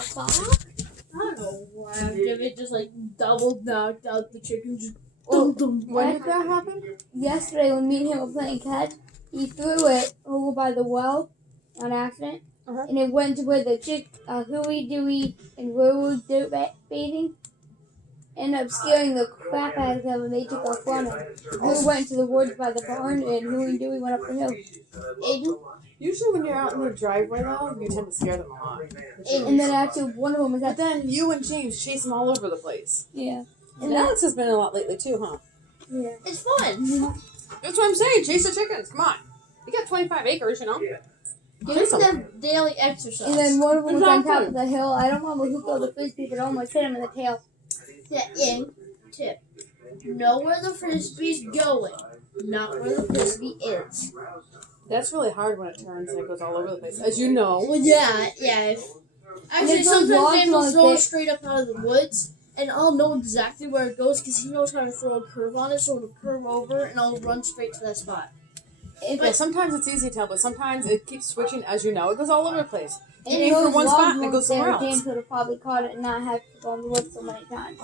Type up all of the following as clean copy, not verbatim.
I don't know why. If it just like double knocked out the chicken, just Well, when did that happen? Yesterday when me and him were playing catch, he threw it over by the well on accident, and it went to where the Huey, Dewey, and Roo bathing. Ended up scaring the crap out of them, and they took off running. Roo went to the woods by the barn, and Huey and Dewey went up the hill. Aiden? Usually when you're out in the driveway, though, you tend to scare them a lot. And then actually one of them was But then you and James chase them all over the place. Yeah. And Alex has been a lot lately, too, huh? Yeah. It's fun. That's what I'm saying. Chase the chickens. Come on. You got 25 acres, you know? Give them daily exercise. And then one of them was on top of the hill. I don't remember who threw the frisbee, but almost hit him in the tail. Yeah, and tip. Know where the frisbee's going, not where the frisbee is. That's really hard when it turns and it goes all over the place. As you know. Well, yeah. Actually, sometimes James will throw it straight up out of the woods, and I'll know exactly where it goes because he knows how to throw a curve on it, so it'll curve over, and I'll run straight to that spot. Yeah, sometimes it's easy to tell, but sometimes it keeps switching, as you know. It goes all over the place. And You aim for one spot and it goes somewhere else. James would have probably caught it and not have to go in the woods so many times.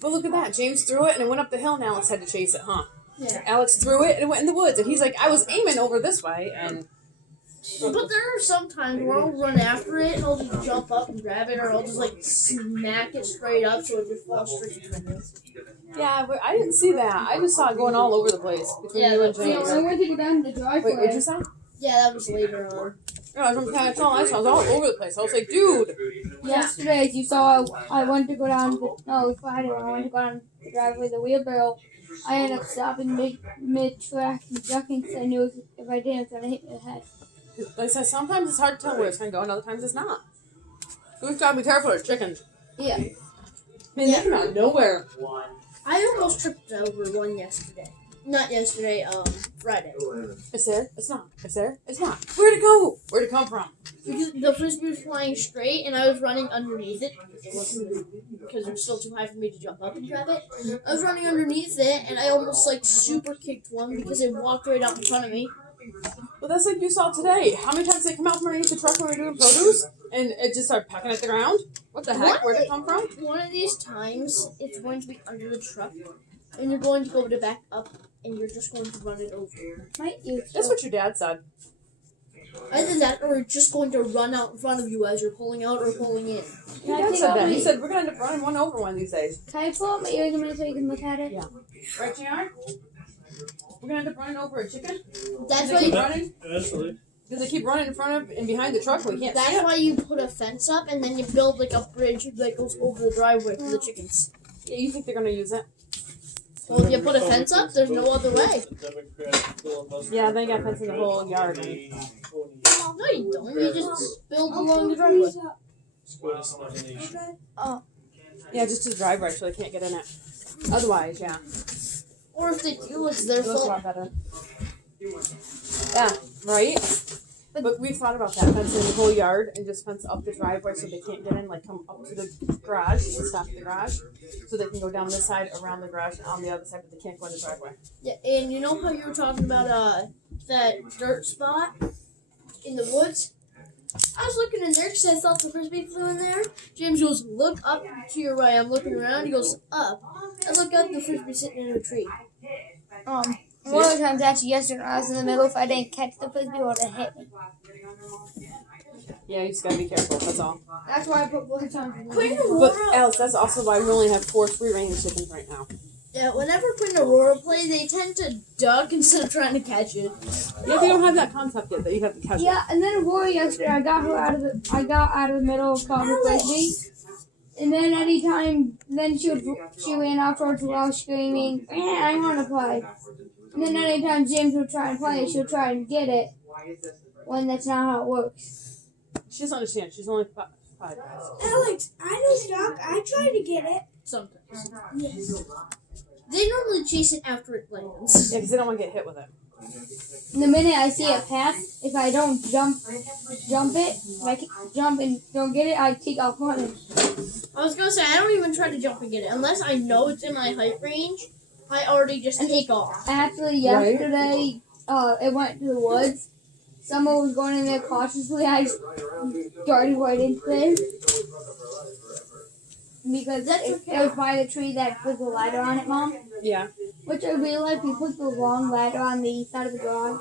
But look at that. James threw it and it went up the hill and Alex had to chase it, huh? Yeah. Alex threw it and it went in the woods. And he's like, I was aiming over this way. And But there are some times where I'll run after it, and I'll just jump up and grab it, or I'll just like smack it straight up so it just falls straight between us. yeah, but I didn't see that. I just saw it going all over the place between you and James. I went to go down the driveway. Wait, what'd you say? Yeah, that was later on. Yeah, I was kind of telling. I saw it all over the place. I was like, dude. Yesterday, as you saw, I went to go down. Friday when I went to go down the driveway, the wheelbarrow. I ended up stopping mid-track and ducking because I knew if I didn't, it was going to hit me in the head. Like I said, sometimes it's hard to tell where it's going to go, and other times it's not. So we've got to be careful with chickens. Yeah. I mean, they come out of nowhere. I almost tripped over one yesterday. Not yesterday, Friday. It's there. It's not. It's there. It's not. Where'd it go? Where'd it come from? Because the frisbee was flying straight, and I was running underneath it because it was still too high for me to jump up and grab it. I was running underneath it, and I almost like super kicked one because it walked right out in front of me. Well, that's like you saw today. How many times did it come out from underneath the truck when we were doing produce? And it just started pecking at the ground? What the heck? Where'd it come from? One of these times, it's going to be under the truck, and you're going to go to back up, and you're just going to run it over. That's what your dad said. Either that, or it's just going to run out in front of you as you're pulling out or pulling in. Your dad said that. He said, we're going to end up running one over one of these days. Can I pull up my ears a minute so you can look at it? Yeah. Right, JR? We're going to end up running over a chicken? That's why why keep you, running? Absolutely. Because they keep running in front of and behind the truck, we can't see that's it. why you put a fence up, and then you build like a bridge that goes over the driveway for the chickens. Yeah, you think they're going to use it? Well, if you put a fence up, there's no other way. Yeah, they got fence in the whole yard. No, you don't. You just build along the driveway. Yeah, just his driveway so they can't get in it. Otherwise, yeah. Or if they do, it's their It looks a fault. lot better. Yeah, right? But we've thought about that, fencing the whole yard and just fence up the driveway so they can't get in, like come up to the garage, and stop at the garage, so they can go down this side, around the garage, and on the other side, but they can't go in the driveway. Yeah, and you know how you were talking about that dirt spot in the woods? I was looking in there because I thought the frisbee flew in there. James goes, look up to your right. I'm looking around. He goes, up. I look up, the frisbee sitting in a tree. One of the times, actually, yesterday, when I was in the middle, if I didn't catch the frisbee, it would have hit me. Yeah, you just gotta be careful, that's all. That's why I put bullets on. Queen But, Aurora. Alice, that's also why we only have 4 free-range chickens right now. Yeah, whenever Queen Aurora play, they tend to duck instead of trying to catch it. Yeah, we don't have that concept yet that you have to catch it. Yeah, and then Aurora yesterday, I got out of the middle of the frisbee. And then then she ran off towards the wall screaming, I want to play. And then anytime James would try and play, she'll try and get it, when that's not how it works. She doesn't understand, she's only 5 guys. Alex, I know duck. I tried to get it. Sometimes. Yes. They normally chase it after it lands. Yeah, because they don't want to get hit with it. The minute I see it pass, if I don't jump it, if I jump and don't get it, I take off running. I was going to say, I don't even try to jump and get it. Unless I know it's in my height range, I already just take off. Actually, yesterday, it went to the woods. Someone was going in there cautiously. I darted right into there. because That's it okay. was by the tree that put the ladder on it, Mom. Yeah. Which I realized we put the wrong ladder on the side of the garage.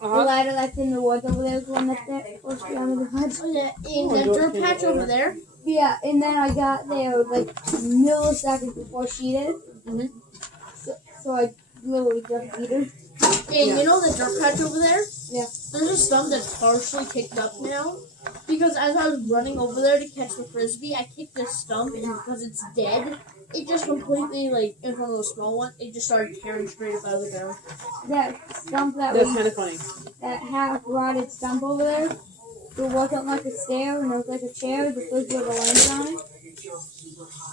The Uh-huh. ladder that's in the woods over there is the one that's there, supposed to be on the garage. Oh, yeah, in Oh, that do it dirt to patch you over later. there. Yeah, and then I got there like milliseconds before she did. Mhm. So I literally just beat her. And Yeah. you know the dirt patch over there? Yeah. There's a stump that's partially kicked up now. Because as I was running over there to catch the frisbee, I kicked the stump, and because it's dead, it just completely, like, in front of the small one, it just started tearing straight up out of the ground. That stump that That's was kind of funny. that half rotted stump over there. There wasn't like a stair and there was like a chair. The frisbee would have landed on it.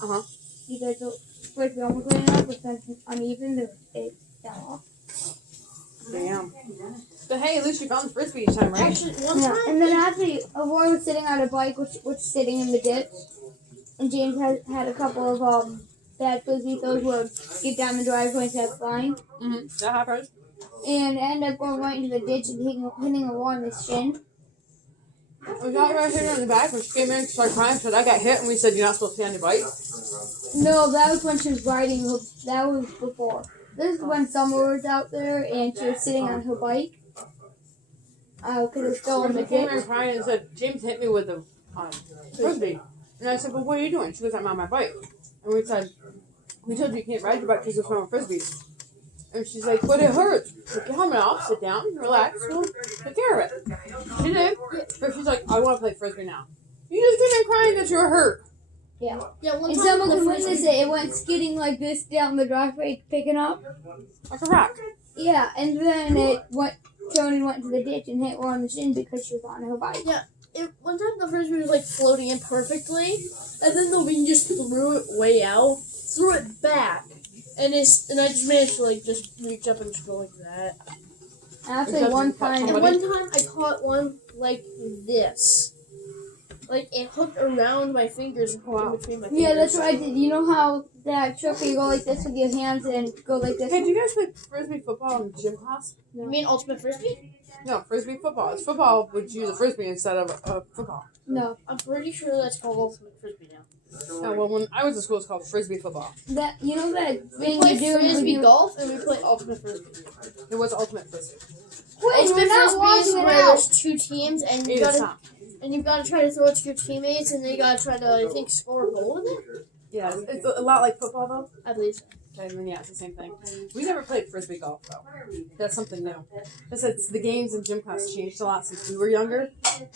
Uh-huh. Because the frisbee almost landed on it, but since it's uneven, it fell off. Damn. But hey, at least you found the frisbee each time, right? Actually, one Yeah, time, and then actually, Aurora was sitting on a bike, which was sitting in the ditch, and James had a couple of bad frisbee throws where it would get down the driveway instead of flying, Mm-hmm. That happens. and ended up going right into the ditch and hitting Aurora in the shin. We got right here in the back when she came in and started crying because I got hit and we said you're not supposed to be on your bike. No, that was when she was riding. That was before. This is when Summer was out there and she was sitting on her bike. Because it was still in the She came in ditch. and crying and said, James hit me with the frisbee. And I said, well, what are you doing? She goes, I'm on my bike. And we said, we told you you can't ride your bike because it's from a frisbee. And she's like, but it hurts. Take your helmet off, sit down, relax, we'll take care of it. She did. But she's like, I want to play frisbee now. You just came in crying because you were hurt. yeah, one And time Summer the could frisbee, witness it. It went skidding like this down the driveway, picking up. Like a rock. Yeah, and then Tony went to the ditch and hit her on the shin because she was on her bike. one time the frisbee was like floating in perfectly, and then the wind just threw it way out, threw it back, and I just managed to like just reach up and just go like that. Actually, Because one you caught time, And somebody? one time I caught one like this. Like it hooked around my fingers and Wow. in between my fingers. yeah, that's what I did. You know how that trick where you go like this with your hands and go like this? Hey, do you guys play frisbee football in gym class? You mean ultimate frisbee? No, frisbee football. It's football, but you use a frisbee instead of a football. No, I'm pretty sure that's called ultimate frisbee now. No, well, when I was in school, it's called frisbee football. that you know that We thing play you do when frisbee you golf and we play ultimate frisbee. It was ultimate frisbee. Wait, Ultimate we're not frisbee is watching it where out. there's two teams and you It's gotta not. try to throw it to your teammates and they gotta try to I think score a goal with it. Yeah, it's a lot like football, though. I believe so. Okay, then yeah, it's the same thing. We never played frisbee golf, though. That's something new. It's the games in gym class changed a lot since we were younger.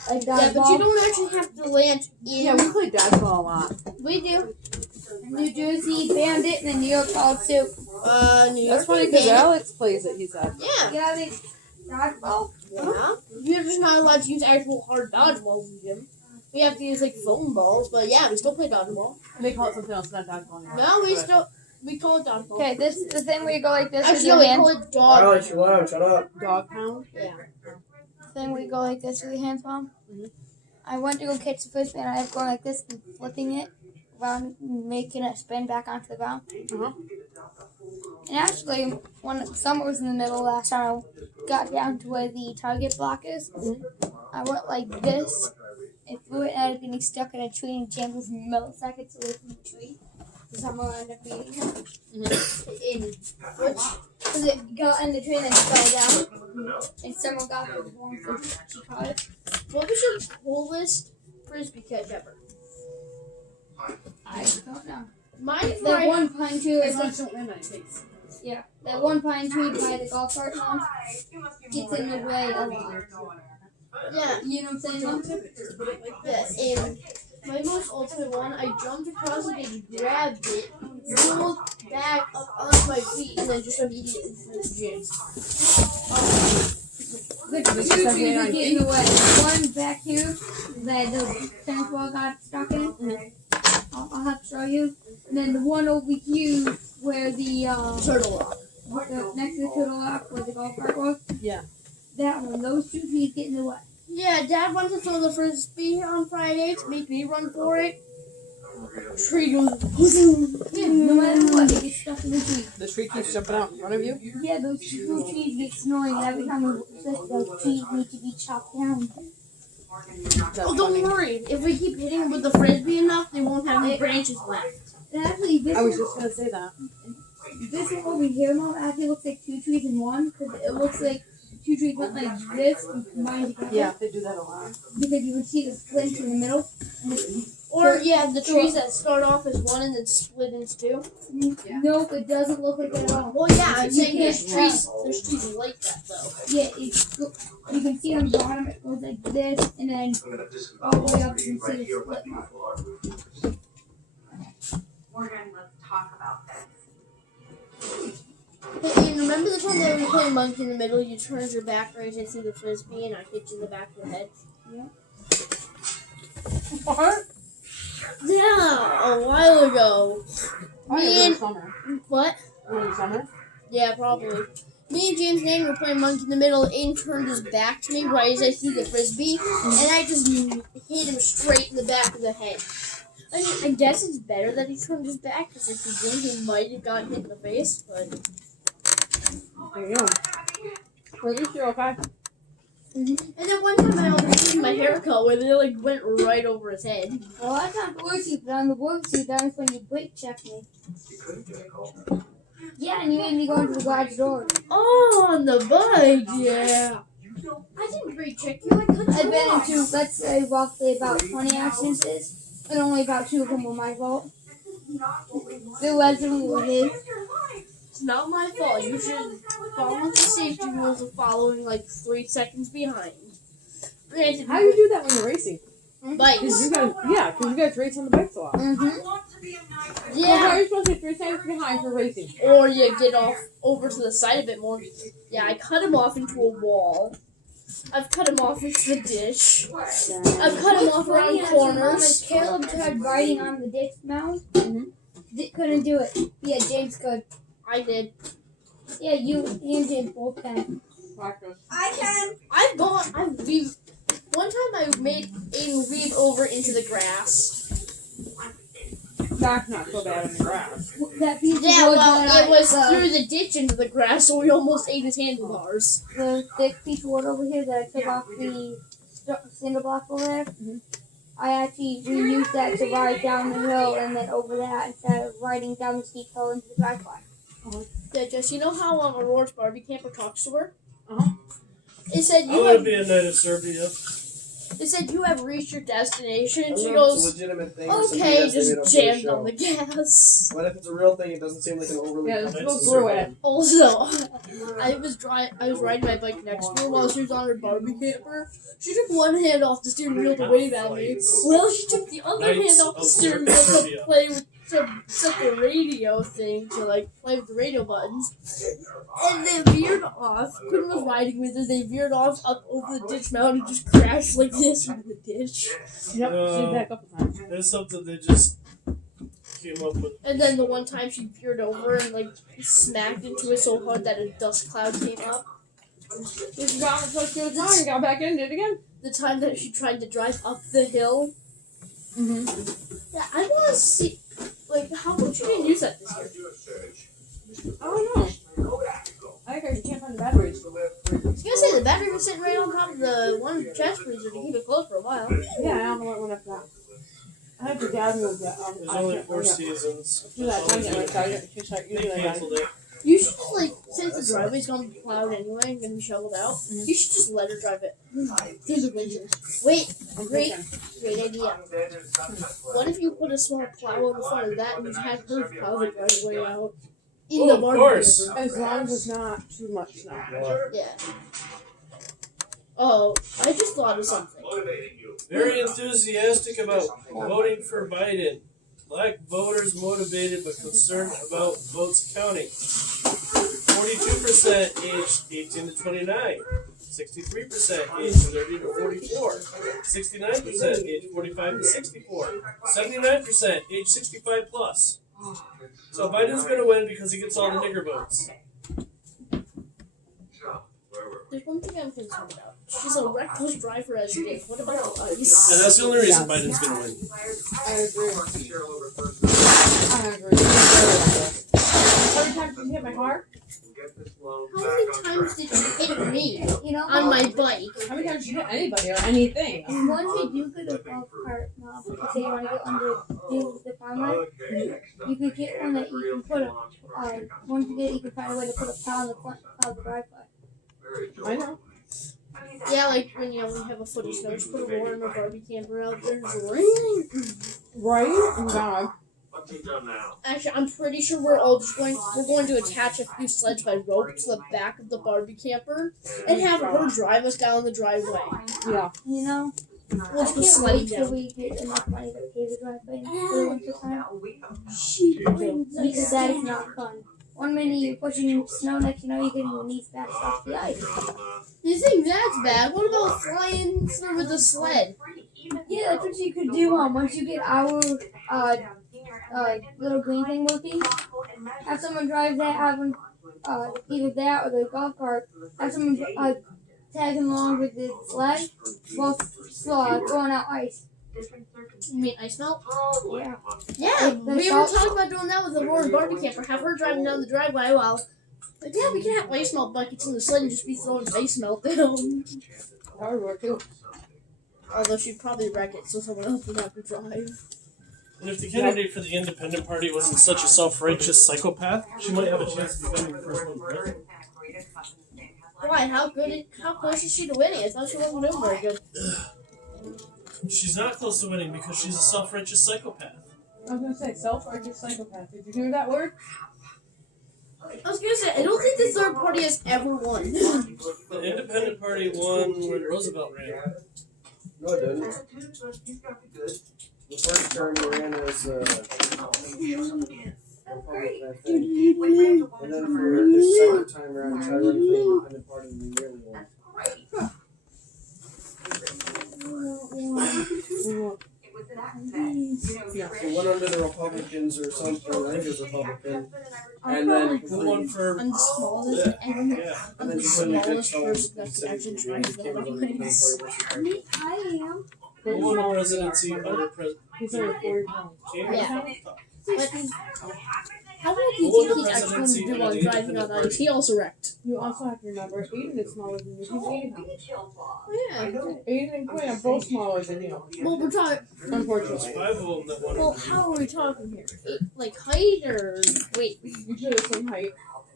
Like Yeah, but you dodgeball. don't actually have to land in. Yeah, we played dodgeball a lot. We do. New Jersey Bandit and the New York Call Soup. New York. That's funny because Bandit. Alex plays it, he said. Yeah. Yeah, they dodgeball. Yeah. You're just not allowed to use actual hard dodgeballs in the gym. We have to use like foam balls, but yeah, we still play dodgeball. They call it something else, not dodgeball anymore. No, we call it dodgeball. Okay, this is the thing where you go like this with Actually, your no, we hands. call it dog. Alex, you're loud. Shut up. Dog pound? Yeah. Thing where you go like this with your hands, Mom. Mhm. I went to go catch the frisbee and I have going like this and flipping it around, making it spin back onto the ground. Uh-huh. And actually, when summer was in the middle last time, I got down to where the target block is. I went like this. It flew it out of getting stuck in a tree and James was milliseconds away from the tree. Summer ended up beating him. Because it got in the tree and then fell down. And Summer got the horn so she caught it. What was your coolest frisbee catch ever? I don't know. Mine That one pine tree As is long as you don't land on your face. yeah. That one pine tree by the golf cart lawn gets in the way a lot. Yeah. You know what I'm saying, Mom? Yes. And my most ultimate one, I jumped across it and grabbed it, rolled back up onto my feet, and then just immediately threw the gym. The two trees that get in the way. One back here that the tennis ball got stuck in. I'll have to show you. And then the one over here where the Turtle Rock. next to the turtle rock where the golf cart was. Yeah. That one. Those two trees get in the way. Yeah, Dad went to throw the frisbee on Friday to make me run for it. Tree goes. Yeah, no matter what, they get stuck in the tree. The tree keeps jumping out in front of you. Yeah, those two trees get snoring every time those trees need to be chopped down. That's Oh, don't funny. worry. If we keep hitting with the frisbee enough, they won't have any branches left. And actually, this I was one, just gonna say that. this one over here, Mom, actually looks like two trees in one because it looks like two trees went like this and combined together. Yeah, they do that a lot. Because you can see the splints in the middle. Or yeah, the trees that start off as one and then split into two. Yeah. Nope, it doesn't look like that at all. Well, yeah, I'm You saying can't there's trees like that though. Yeah, you can see on the bottom it goes like this, and then all the way up you can see the split mark. Morgan, let's talk about this. Hey, and remember the time that we were playing monkey in the middle? You turned your back right and threw the frisbee, and I hit you in the back of the head. What? Yeah, a while ago. Probably Me over and the summer. what? Over the summer? Yeah, probably. Me and James Nang were playing monkey in the middle. Aiden turned his back to me right as I threw the frisbee, and I just hit him straight in the back of the head. I mean, I guess it's better that he turned his back, because if he didn't, he might have gotten hit in the face, but... There you go. Well, at least you're okay. And then one time I almost did my haircut where they like went right over his head. Well, that's not the worksheet, but on the worksheet, that was when you brake checked me. Yeah, and you made me go into the garage door. Oh, on the bike, yeah. I didn't brake check you. I cut you I've been off. into, let's say, roughly about 20 accidents, and only about 2 of them were my fault. The rest of them were his. It's not my fault. You should follow the safety rules of following like 3 seconds behind. Granted, How do you do that when you're racing? bikes. Because you guys race on the bikes a lot. Mm-hmm. So how Yeah. are you supposed to be 3 seconds behind for racing? Or you get off over to the side a bit more. Yeah, I cut him off into a wall. I've cut him off into the dish. I've cut him off around corners. Caleb tried riding on the ditch mound. Couldn't do it. Yeah, James could. I did. Yeah, you and James both can. Practice. I can. I've weaved. One time I made Aiden weave over into the grass. That's not so bad in the grass. That piece of Yeah, wood well, that it was I, through the ditch into the grass, so we almost ate his handlebars. the thick piece of wood over here that I took off the cinder block over there. I actually reused that to ride down the hill and then over that instead of riding down the steep hill into the driveway. Yeah, Jess, you know how Aurora's Barbie camper talks to her? Uh-huh. It said I you want to have. be a knight of Serbia. It said you have reached your destination. And I she don't know if it's a goes, legitimate thing or something okay, that's made up just for the jammed show. on the gas. But if it's a real thing, it doesn't seem like an overly Yeah, complex let's go through it. survival. Also, I was riding my bike next to her while she was on her Barbie camper. She took one hand off the steering wheel to wave at me. Well, she took the other hand Knights off the of steering wheel to Serbia. play with to set the radio thing to like play with the radio buttons. And they veered off. Quinn was riding with her. They veered off up over the ditch mound and just crashed like this into the ditch. Yep, No. she's back up a time. That's something they just came up with. And then the one time she veered over and like smacked into it so hard that a dust cloud came up. She got it close to the time and got back in and did it again. The time that she tried to drive up the hill. Mm-hmm. Yeah, I want to see, like, how much you didn't use that this year? I don't know. I think I can't find the batteries. I was gonna say, the battery was sitting right on top of the one chest freezer to keep it closed for a while. Yeah, I don't know what went after that. I think the dad moved that. There's only 4 seasons. Do that thing that like I should start They using that. canceled it. You should just, like, since the driveway's gonna be plowed anyway and gonna be shoveled out, you should just let her drive it through the winter. Wait, I'm great, thinking. great idea. What if you put a small plow in front of that and just had her plow the driveway out in Oh, the of Barbie course. camper? As long as it's not too much snow. Yeah. Oh, I just thought of something. Very enthusiastic about voting for Biden. Black voters motivated but concerned about votes counting. 42% aged 18 to 29. 63% aged 30 to 44. 69% aged 45 to 64. 79% aged 65 plus. So Biden's going to win because he gets all the nigger votes. There's one thing I'm concerned about. She's a reckless driver as it is. What about And ice? that's the only reason Biden's going to win. I agree. I agree. Every time she hit my car, How many times did she hit me You know, on my bike? how many times did she hit anybody or anything? once you do get a golf cart now, because they want to get under do the Carmine, you could get one that you can put once you get it, you can find a way to put a plow in the front of the driveway. I know. Yeah, like when you have a foot of snow, just put a roller and a Barbie camper out there. Just ring. Right? Oh, God. Actually, I'm pretty sure we're going to attach a few sleds by rope to the back of the Barbie camper and have her drive us down the driveway. Yeah. You know, We'll I just go can't sledding wait till down. we get enough money to pay the driveway for the winter time. She brings us Because that is not fun. One minute you're pushing snow, next you know you're getting your knees bashed off the ice. You think that's bad? What about flying through with the sled? Yeah, that's what you could do. Once you get our little green thing working, have someone drive that, have them either that or the golf cart. Have someone tag along with the sled while throwing out ice. You mean ice melt? Yeah. Yeah, The we were salt- talking about doing that with the Roaring Barbie camper. Have her driving down the driveway while. But yeah, we can have ice melt buckets in the sled and just be throwing ice melt down. That would work too. Although she'd probably wreck it, so someone else would have to drive. And if the candidate for the Independent Party wasn't such a self-righteous psychopath, she might have a chance of becoming the first one president. Why? How close is she to winning? I thought she wasn't doing very good. She's not close to winning because she's a self-righteous psychopath. I was gonna say self-righteous psychopath. Did you hear that word? I was gonna say, I don't think the third party has ever won. The Independent Party won when Roosevelt ran. No, it didn't. The first term you ran as Republican, I think. And then for the second time around, you tried running for the Independent Party and you nearly won. So one under the Republicans or something, I think it was Republican. And then Who won for? I'm the smallest ever. Yeah. I'm And the then you couldn't get smallest someone person that could actually you drive became the an Independent Party. Party versus I am. Who won the presidency under President? He's only 40 pounds. Yeah. But how well do you think he's actually going to do on driving on ice? He also wrecked. You also have to remember, Aiden is smaller than you. He's 80 pounds. Oh, yeah. Aiden and Quinn are both smaller than you. Well, we're talking. There's Unfortunately. 5 of them that won. Well, how are we talking here? Like height or weight? You should have some height,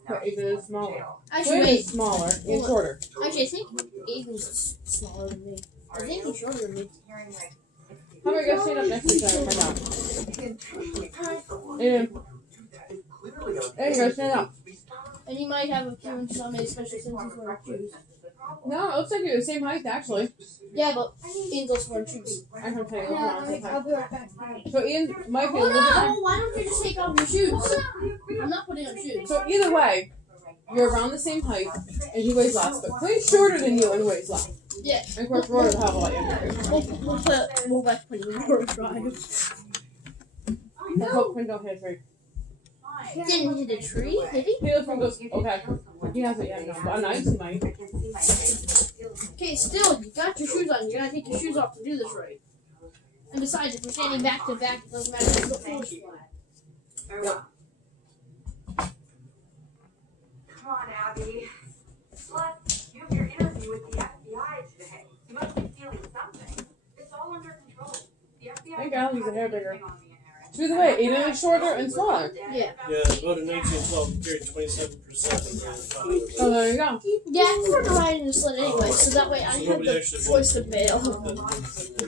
but Aiden is smaller. Actually, Quinn wait. is smaller and shorter. Actually, I think Aiden's smaller than me. I think he's shorter than me. How about you guys stand up next to each other right now? Aiden. There you go, stand up. And he might have a few inches on me, especially since he's wearing shoes. No, it looks like you're the same height actually. Yeah, but Aiden's also wearing shoes. I can tell you. I'll be right back. So Ian, Mike, Oh no! Why don't you just take off your shoes? I'm not putting on shoes. so either way, you're around the same height and he weighs less, but Quinn's shorter than you and weighs less. Yeah. And of course, Rory will have a lot younger too. We'll back when you were drive. I hope Quinn don't hit a tree. Didn't hit a tree, did he? He looks and goes, okay. He hasn't yet, no, but on ice he might. Okay, still, you got your shoes on. You gotta take your shoes off to do this right. And besides, if we're standing back to back, it doesn't matter if the floor's flat. Come on, Abby. Plus, you have your interview with the FBI today. You must be feeling something. It's all under control. The FBI. Thank God he's a hair bigger. So either way, Aiden is shorter and smaller. Yeah. Yeah, the vote in 1912 carried 27%. Oh, there you go. Yeah, I prefer to ride in a sled anyway, so that way I have Nobody the actually choice to bail.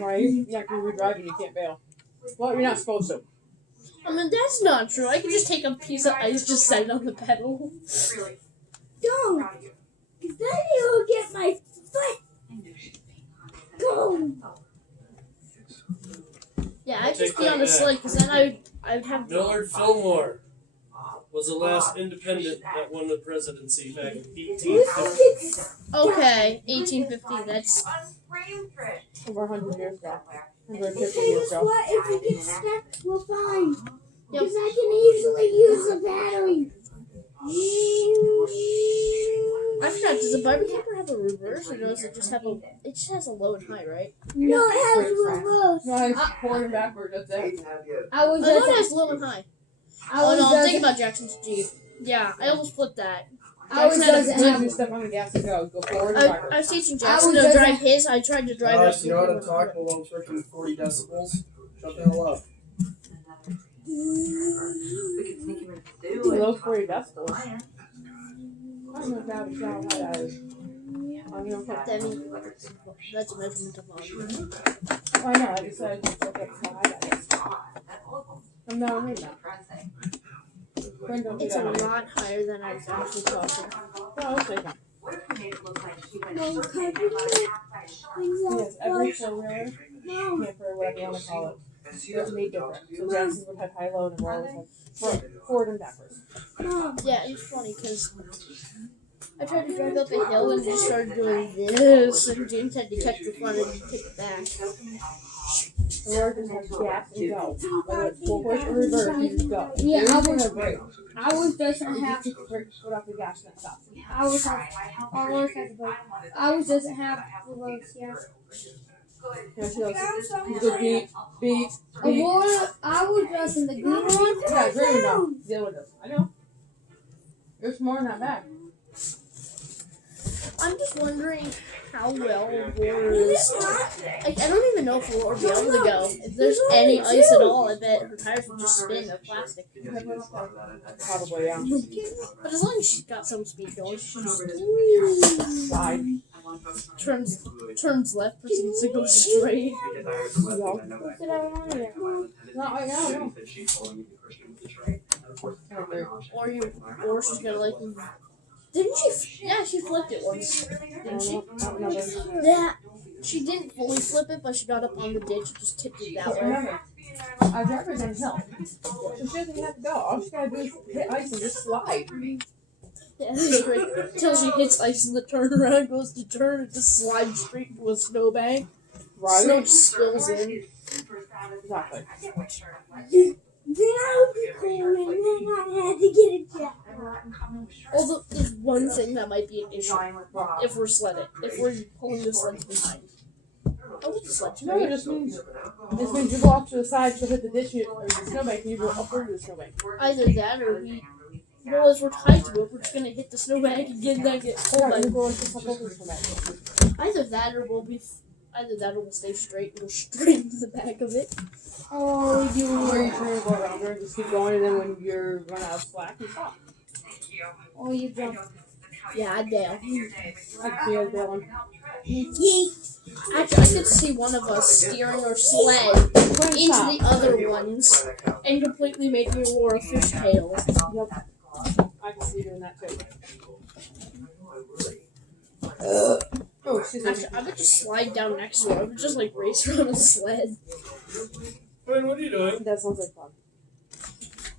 Right? Yeah, because you're driving, you can't bail. Well, you're not supposed to. I mean, that's not true. I can just take a piece of ice, just set it on the pedal. Really Don't. proud of you. Cause then you'll get my foot. Go. Yeah, I'd just Take be on the that sled, because then I'd have... Millard Fillmore was the last independent that won the presidency back in 1850. Okay, 1850, that's... Unframed, Trish. Over 100 years ago. 150 Hey, years guess ago. what? If we get stuck, we'll find. Yep. Because I can easily use the battery. I forgot, does the Barbie camper have a reverse, or does it just have a... It just has a low and high, right? No, it has reverse. No, he's pouring backward, that's it. I was I thought it just, has low and high. I Oh was no, I'm just, thinking about Jackson's Jeep. Yeah, I almost flipped that. I was Jackson had a just, As soon as you step on the gas and go forward and I backward. was teaching I Jackson was to just- drive his. I tried to drive Gosh, it. you know how to talk below freaking 40 decibels? Shut the hell up. 40 decibels. I don't know if that was how high that is. I don't know if that. That's a measurement of volume. Oh, I know, I just said I just looked up how high that is. I'm not on that. Friend, don't do It's a that. lot higher than I was actually talking. Oh, I was thinking. What if we made it look like he went No, surfing Kevin, about a half-size Yes, every four-wheeler, camper, whatever you want to call it, they're made different. So Jackson would have high-low and Rollers have forward and backwards. Yeah, it's funny because I tried to drive up a hill and just started doing this, and James had to catch the front and pick it back. The Rollers just have gas and go. Whether it's full push or reverse, you just go. Yeah, There's I was- no brake. I was doesn't have. Brake, put off the gas and it stops. I was have. I was have. I was doesn't have reverse. Yeah. Yeah, she goes, the beep, beep, beep. I was just in the green one. Yeah, green though. The other one does. I know. There's more in that bag. I'm just wondering how well Aurora is. Like, I don't even know if Aurora will be able to go. If there's any ice at all, I bet her tires would just spin. They're plastic. Probably, yeah. But as long as she's got some speed going, she just Slide. turns left, proceeds to go straight. No. Not right now, no. Or she's gonna like. Didn't she? Yeah, she flipped it once. Didn't she? Yeah, she didn't fully flip it, but she got up on the ditch and just tipped it that way. Remember, our driver's on hill. So she doesn't have to go. All she gotta do is hit ice and just slide. Yeah, that's great. Until she hits ice and the turnaround goes to turn, it just slides straight into a snowbank. Right? Snow just spills in. Exactly. Then I would be cold and then I had to get a jacket. Although there's one thing that might be an issue if we're sledding, if we're pulling the sled behind. Oh, the sled's No, it great. just means you go off to the side, she'll hit the ditch or the snowbank, and you go upward to the snowbank. Either that or we. Well, as we're tied to it, we're just gonna hit the snowbank again, then get pulled Yeah, by. you go into the over the snowbank. Either that or we'll be. Either that or we'll stay straight and go straight into the back of it. Oh, or you turn and go around there and just keep going, and then when you're run out of slack, you stop. Oh, you jump. Yeah, I dare. I'd be like that one. Actually, I could see one of us steering our sled into the other ones and completely making Aurora fishtail. Yep. I can see doing that too. Oh, she's Actually, I would just slide down next to her. I would just like race her on a sled. Wait, what are you doing? That sounds like fun.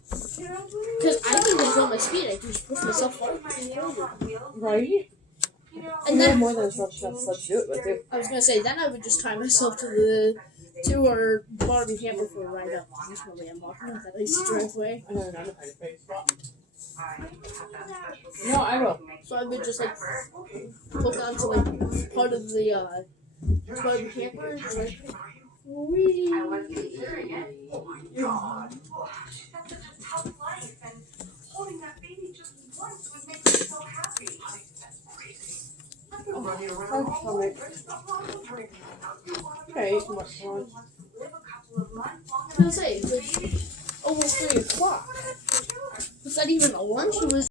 Because I can control my speed. I can just push myself forward. Right? And You have then more than enough stuff to do it with too. I was gonna say, then I would just tie myself to our Barbie camper for a ride up. That's probably I'm walking up that icy driveway. I know you're not in your face. No, I will. So I would just like hook onto like part of the Barbie camper. And just, like, whee. I was considering it. Oh my god. That's such a tough life, and holding that baby just once would make me so happy. That's crazy. I've been running around all over. There's no wrong with drinking. Okay, too much fun. Live a couple of months long I was gonna say, it's like almost 3 o'clock. Was that even a lunch? It was